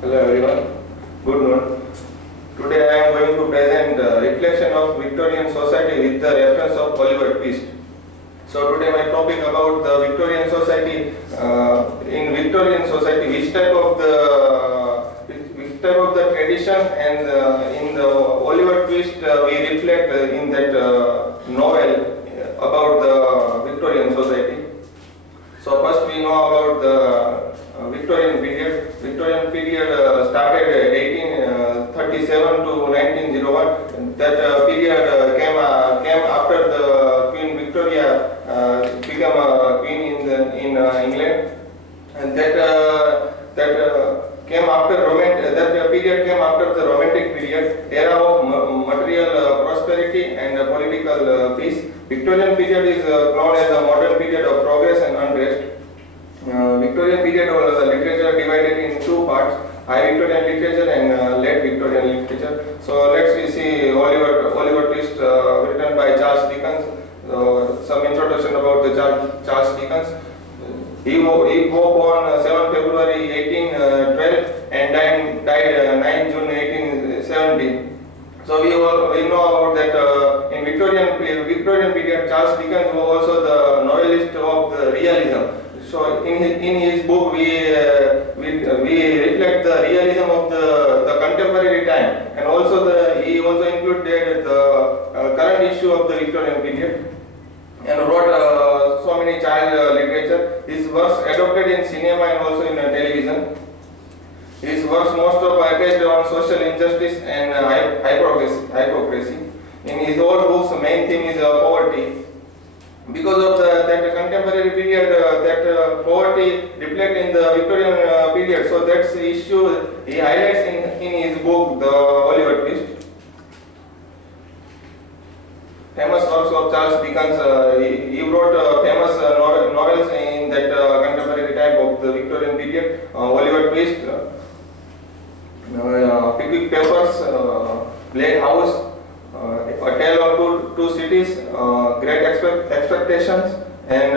Hello everyone, good noon. Today I am going to present reflection of Victorian society with the reference of Oliver Twist. So today my topic about the Victorian society. In Victorian society, which type of the tradition, and in the Oliver Twist we reflect in that novel about the Victorian society. So first we know about the Victorian period. Victorian period started 1837 to 1901. That period came after the Queen Victoria became a queen in England, and that period came after the Romantic period, era of material prosperity and political peace. Victorian period is known as a modern period of progress and unrest. Victorian period was literature divided in two parts: High Victorian literature and Late Victorian literature. So let's see Oliver Twist, written by Charles Dickens. Some introduction about the Charles Dickens. He was born 7 February 1812 and died 9 June 1817. So we know about that in Victorian period, Charles Dickens was also the novelist of the realism. So in his book we reflect the realism of the contemporary time, and also he also included the current issue of the Victorian period, and wrote so many child literature. His works adopted in cinema and also in television. His works most of attached on social injustice and hypocrisy. In his old books, the main theme is poverty. Because of that contemporary period, that poverty reflect in the Victorian period. So that's the issue he highlights in his book, the Oliver Twist. Famous works of Charles Dickens. He wrote famous novels in that contemporary time of the Victorian period. Oliver Twist, Pickwick Papers, Bleak House, A Tale of Two Cities, Great Expectations, and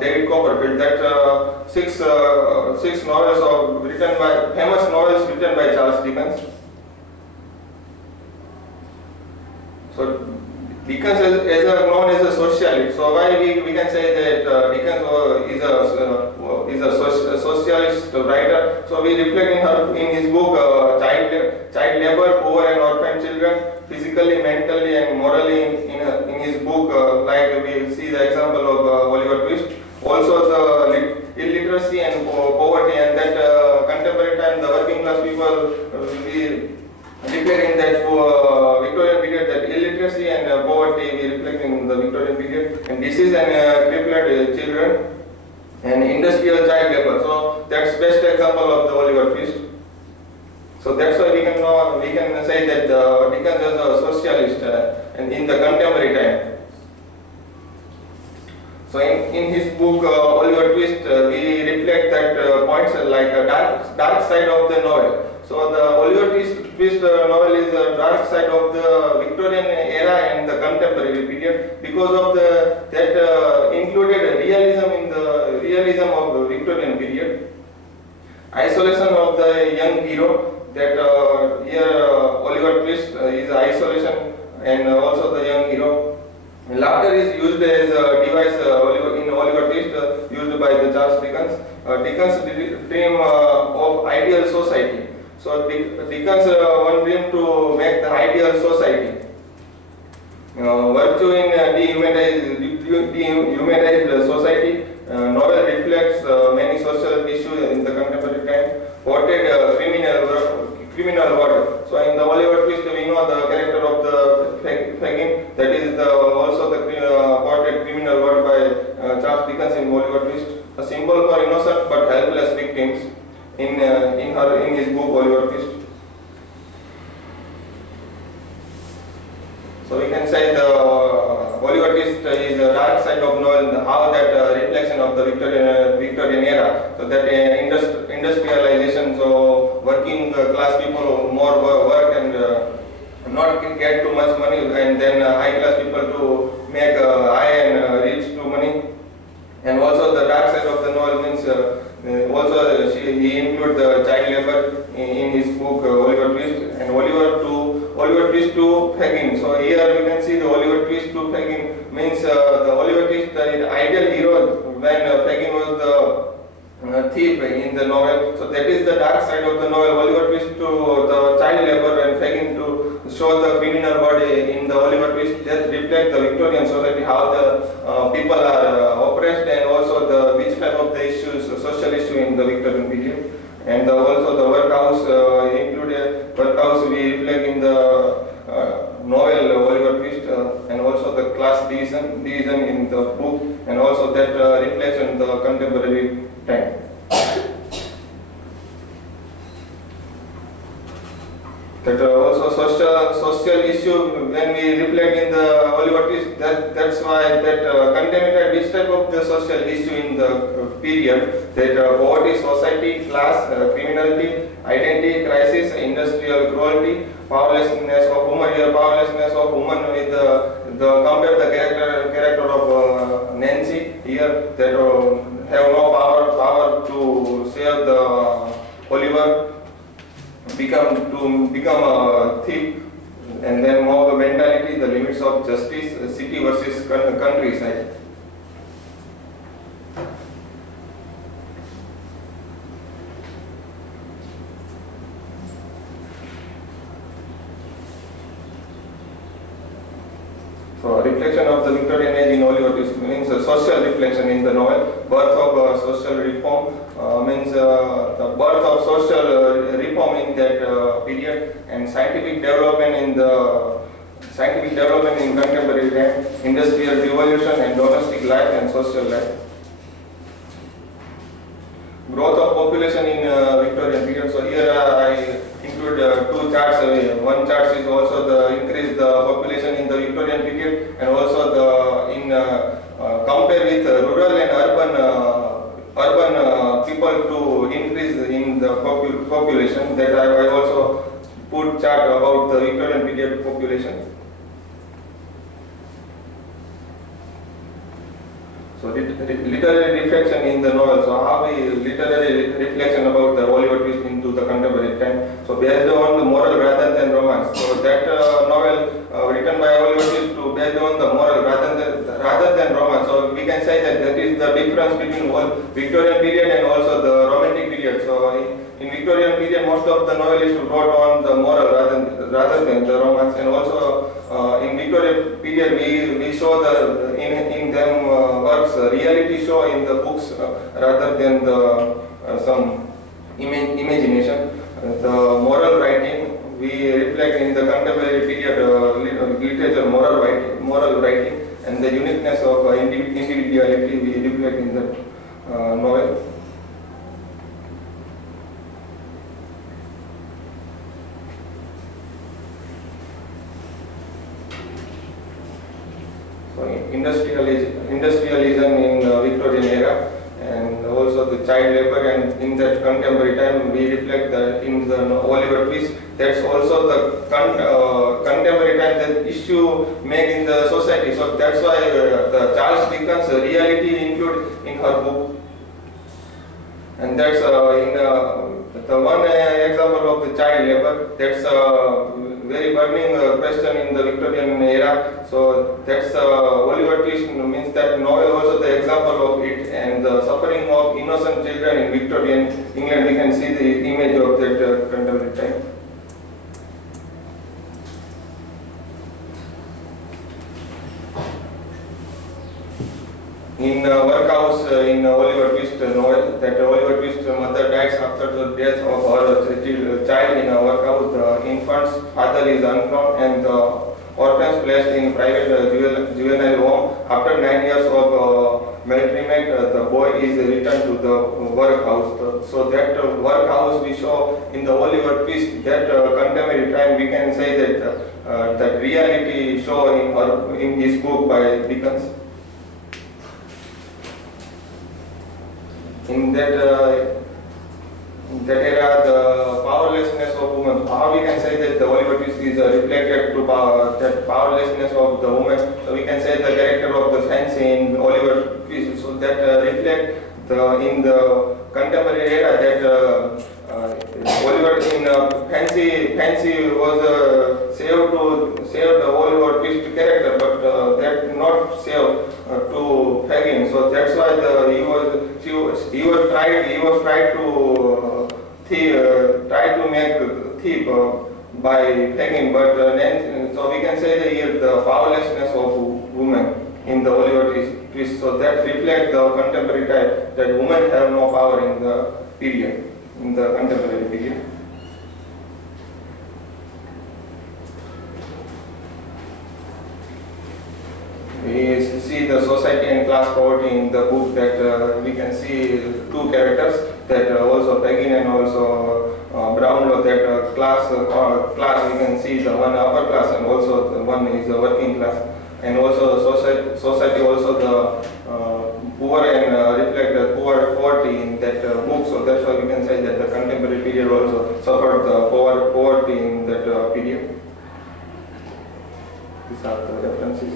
David Copperfield. That six novels famous novels written by Charles Dickens. So Dickens is known as a socialist. So why we can say that Dickens is a socialist writer? So we reflect in his book child labor, poor and orphan children, physically, mentally, and morally. In his book, like we see the example of Oliver Twist. Also the illiteracy and poverty, and that contemporary time the working class people will be reflecting that Victorian period, that illiteracy and poverty we reflect in the Victorian period, and disease and crippled children, and industrial child labor. So that's best example of the Oliver Twist. So that's why we can say that Dickens was a socialist and in the contemporary time. So in his book Oliver Twist, we reflect that points like a dark side of the novel. So the Oliver Twist novel is the dark side of the Victorian era and the contemporary period, because of that included realism of the Victorian period. Isolation of the young hero. That here Oliver Twist is isolation and also the young hero. Laughter is used as a device in Oliver Twist used by the Charles Dickens. Dickens' dream of ideal society. So Dickens one dream to make the ideal society. Virtue in dehumanized society. Novel reflects many social issues in the contemporary time. Portrayed criminal world. So in the Oliver Twist, we know the character of the Fagin. That is also the portrayed criminal world by Charles Dickens in Oliver Twist. A symbol for innocent but helpless victims in his book Oliver Twist. So we can say the Oliver Twist is a dark side of novel, how that reflection of the Victorian era. So that industrialization, so working class people more work and not get too much money, and then high class people to make high and rich to money. And also the dark side of the novel means he include the child labor in his book Oliver Twist, and Oliver Twist to Fagin. So here we can see the Oliver Twist to Fagin means the Oliver Twist, the ideal hero when Fagin was the thief in the novel. So that is the dark side of the novel. Oliver Twist to the child labor and Fagin to show the criminal body in the Oliver Twist that reflect the Victorian society, how the people are oppressed, and also the which type of the issues, social issue in the Victorian period. And also the workhouse included workhouse we reflect in the novel Oliver Twist, and also the class division in the book, and also that reflects in the contemporary time. That also social issue when we reflect in the Oliver Twist, that's why that contemporary which type of the social issue in the period, that poverty, society, class, criminality, identity crisis, industrial cruelty, powerlessness of woman. Here powerlessness of woman with the compare the character of Nancy here, that have no power to save the Oliver, become a thief, and then mob mentality, the limits of justice, city versus countryside. So reflection of the Victorian age in Oliver Twist means social reflection in the novel. Birth of social reform means the birth of social reform in that period, and scientific development in contemporary time, industrial revolution and domestic life and social life. Growth of population in Victorian period. So here I include two charts. One chart is also the increase the population in the Victorian period, and also the in compare with rural and urban people to increase in the population. That I also put chart about the Victorian period population. So literary reflection in the novel. So how we literary reflection about the Oliver Twist into the contemporary time. So based on the moral rather than romance. So that novel written by Oliver Twist to based on the moral rather than romance. So we can say that is the difference between Victorian period and also the Romantic period. So in Victorian period, most of the novelists wrote on the moral rather than the romance, and also in Victorian period we show the in them works reality show in the books rather than the some imagination. The moral writing we reflect in the contemporary period literature moral writing, and the uniqueness of individuality we reflect in the novel. Industrialism in Victorian era, and also the child labor, and in that contemporary time we reflect that in the Oliver Twist. That's also the contemporary time that issue made in the society. So that's why the Charles Dickens reality included in her book, and that's in the one example of the child labor. That's very burning question in the Victorian era. So that's Oliver Twist means that novel also the example of it, and the suffering of innocent children in Victorian England. We can see the image of that contemporary time. In workhouse in Oliver Twist novel, that Oliver Twist mother dies after the death of her child in a workhouse. The infant's father is unknown, and the orphans placed in private juvenile home. After 9 years of maltreatment, the boy is returned to the workhouse. So that workhouse we show in the Oliver Twist, that contemporary time we can say that that reality show in his book by Dickens. In that era, the powerlessness of women. How we can say that the Oliver Twist is reflected to that powerlessness of the woman. So we can say the character of the Fancy in Oliver Twist. So that reflect in the contemporary delivered in fancy was saved to save the Oliver Twist character, but that not saved to Fagin. So that's why he was tried to try to make thief by Fagin, but then so we can say that here the powerlessness of women in the Oliver Twist. So that reflects the contemporary type that women have no power in the period, in the contemporary period. We see the society and class poverty in the book that we can see two characters that also Fagin and also Brownlow, that class we can see the one upper class and also the one is the working class, and also society also the poor and reflect the poverty in that book. So that's why we can say that the contemporary period also suffered the poverty in that period. These are the references.